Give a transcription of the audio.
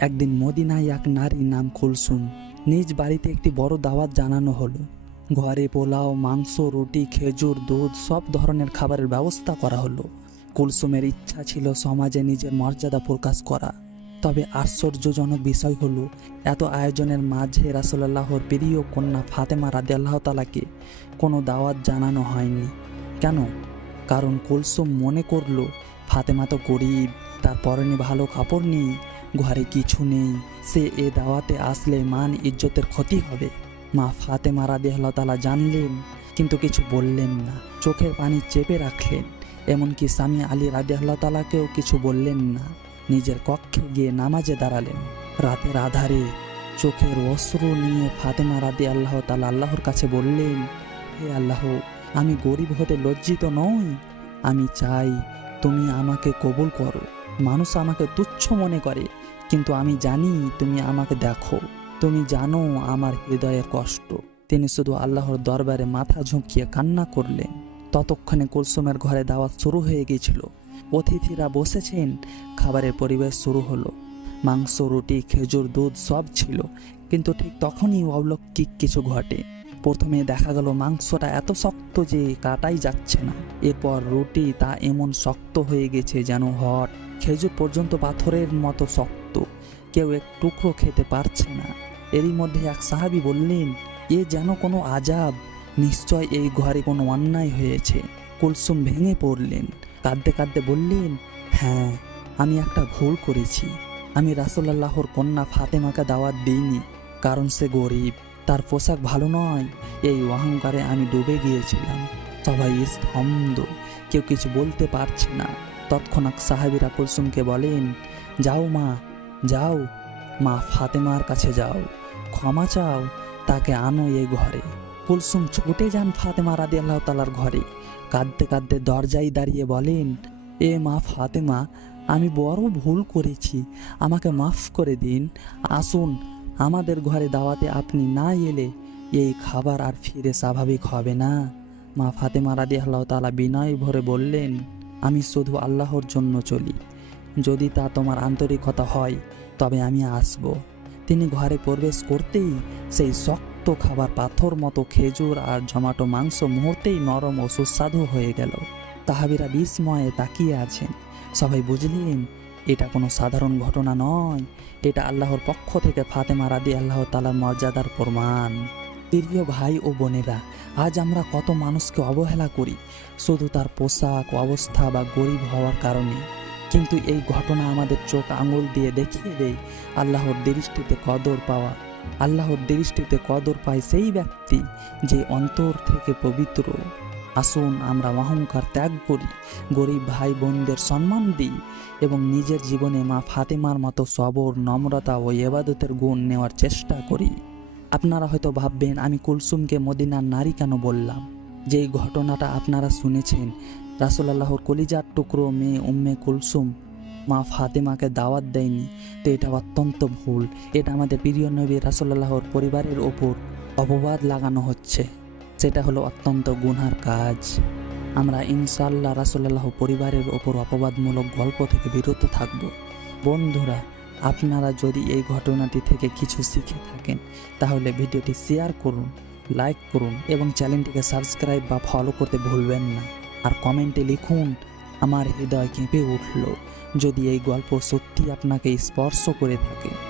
একদিন মদিনায় এক নারী নাম কুলসুম। নিজ বাড়িতে একটি বড় দাওয়াত জানানো হলো। ঘরে পোলাও, মাংস, রুটি, খেজুর, দুধ সব ধরনের খাবারের ব্যবস্থা করা হলো। কুলসুমের ইচ্ছা ছিল সমাজে নিজের মর্যাদা প্রকাশ করা। তবে আশ্চর্যজনক বিষয় হলো, এত আয়োজনের মাঝে রাসুলাল্লাহর প্রিয় কন্যা ফাতেমা রাদি আল্লাহ তালাকে কোনো দাওয়াত জানানো হয়নি। কেন? কারণ কুলসুম মনে করল, ফাতেমা তো গরিব, তার পরনে ভালো কাপড় নেই ঘরে কিছু নেই। সে এ দাওয়াতে আসলে মান ইজ্জতের ক্ষতি হবে। মা ফাতেমা রাদি আল্লাহ তালা জানলেন, কিন্তু কিছু বললেন না। চোখের পানি চেপে রাখলেন, এমনকি স্বামী আলী রাদি আল্লাহ তালাকেও কিছু বললেন না। নিজের কক্ষে গিয়ে নামাজে দাঁড়ালেন। রাতের আধারে চোখের অস্ত্র নিয়ে ফাতেমা রাদি আল্লাহ তালা আল্লাহর কাছে বললেন, হে আল্লাহ, আমি গরিব হতে লজ্জিত নই। আমি চাই তুমি আমাকে কবুল করো। মানুষ আমাকে তুচ্ছ মনে করে, কিন্তু আমি জানি তুমি আমাকে দেখো। তুমি জানো আমার হৃদয়ের কষ্ট। তিনি শুধু আল্লাহর দরবারে মাথা ঝুঁকিয়ে কান্না করলেন। ততক্ষণে কুলসুমের ঘরে দাওয়াত শুরু হয়ে গিয়েছিল। অতিথিরা বসেছেন, খাবারের পরিবেশ শুরু হলো। মাংস, রুটি, খেজুর, দুধ সব ছিল, কিন্তু ঠিক তখনই অলৌকিক কিছু ঘটে। প্রথমে দেখা গেল মাংসটা এত শক্ত যে কাটাই যাচ্ছে না। এরপর রুটি তা এমন শক্ত হয়ে গেছে যেন হট খেজুর পর্যন্ত পাথরের মতো শক্ত। কেউ এক টুকরো খেতে পারছে না। এরই মধ্যে এক সাহাবি বললেন, এ যেন কোনো আজাব। নিশ্চয় এই ঘরে কোনো অন্যায় হয়েছে। কুলসুম ভেঙে পড়লেন। কাঁদতে কাঁদতে বললেন হ্যাঁ আমি একটা ভুল করেছি। আমি রাসুলাল্লাহর কন্যা ফাতেমাকে দাওয়াত দিইনি, কারণ সে গরিব। তার পোশাক ভালো নয়। এই অহংকারে আমি ডুবে গিয়েছিলাম। সবাই স্তম্ভ কেউ কিছু বলতে পারছে না। তৎক্ষণাৎ সাহাবিরা কুলসুমকে বলেন, যাও মা যাও। মা ফাতেমার কাছে যাও। ক্ষমা চাও, তাকে আনো এই ঘরে। কুলসুম ছুটে যান ফাতেমা রাদি আল্লাহ তালার ঘরে। কাঁদতে কাঁদতে দরজায় দাঁড়িয়ে বলেন, এ মা ফাতেমা, আমি বড় ভুল করেছি। আমাকে মাফ করে দিন। আসুন, আমাদের ঘরে দাওয়াতে আপনি না এলে এই খাবার আর ফিরে স্বাভাবিক হবে না। মা ফাতেমা রাদি আল্লাহ তালা বিনয় ভরে বললেন আমি শুধু আল্লাহর জন্য চলি। যদি তা তোমার আন্তরিকতা হয়, তবে আমি আসব। তিনি ঘরে প্রবেশ করতেই সেই শক্ত খাবার পাথর মতো খেজুর আর জমাটো মাংস মুহূর্তেই নরম ও সুস্বাদু হয়ে গেল। তাহাবিরা বিস্ময়ে তাকিয়ে আছেন। সবাই বুঝলেন, এটা কোনো সাধারণ ঘটনা নয়। এটা আল্লাহর পক্ষ থেকে ফাতেমা রাদি আল্লাহ তালার মর্যাদার প্রমাণ। প্রিয় ভাই ও বোনেরা, আজ আমরা কত মানুষকে অবহেলা করি, শুধু তার পোশাক, অবস্থা বা গরিব হওয়ার কারণে। কিন্তু এই ঘটনা আমাদের চোখ আঙুল দিয়ে দেখিয়ে দেয়, আল্লাহর দৃষ্টিতে কদর পাওয়া। আল্লাহর দৃষ্টিতে কদর পায় সেই ব্যক্তি যে অন্তর থেকে পবিত্র। আসুন আমরা অহংকার ত্যাগ করি, গরিব ভাই বোনদের সম্মান দিই এবং নিজের জীবনে মা ফাতেমার মতো সবর, নম্রতা ও এবাদতের গুণ নেওয়ার চেষ্টা করি। আপনারা হয়তো ভাববেন, আমি কুলসুমকে মদিনার নারী কেন বললাম? যেই ঘটনাটা আপনারা শুনেছেন, রাসুলাল্লাহর কলিজার টুকরো মেয়ে উম্মে কুলসুম, মা ফাতেমাকে দাওয়াত দেয়নি। তো এটা অত্যন্ত ভুল। এটা আমাদের প্রিয় নবী রাসুলাল্লাহর পরিবারের ওপর অপবাদ লাগানো হচ্ছে। সেটা হলো অত্যন্ত গুনহার কাজ। আমরা ইনশাল্লাহ রাসুলাল্লাহ পরিবারের ওপর অপবাদমূলক গল্প থেকে বিরত থাকব। বন্ধুরা আপনারা যদি এই ঘটনাটি থেকে কিছু শিখে থাকেন, তাহলে ভিডিওটি শেয়ার করুন, লাইক করুন এবং চ্যানেলটিকে সাবস্ক্রাইব বা ফলো করতে ভুলবেন না। আর কমেন্টে লিখুন, আমার হৃদয় কেঁপে উঠল। যদি এই গল্প সত্যি আপনাকে স্পর্শ করে থাকে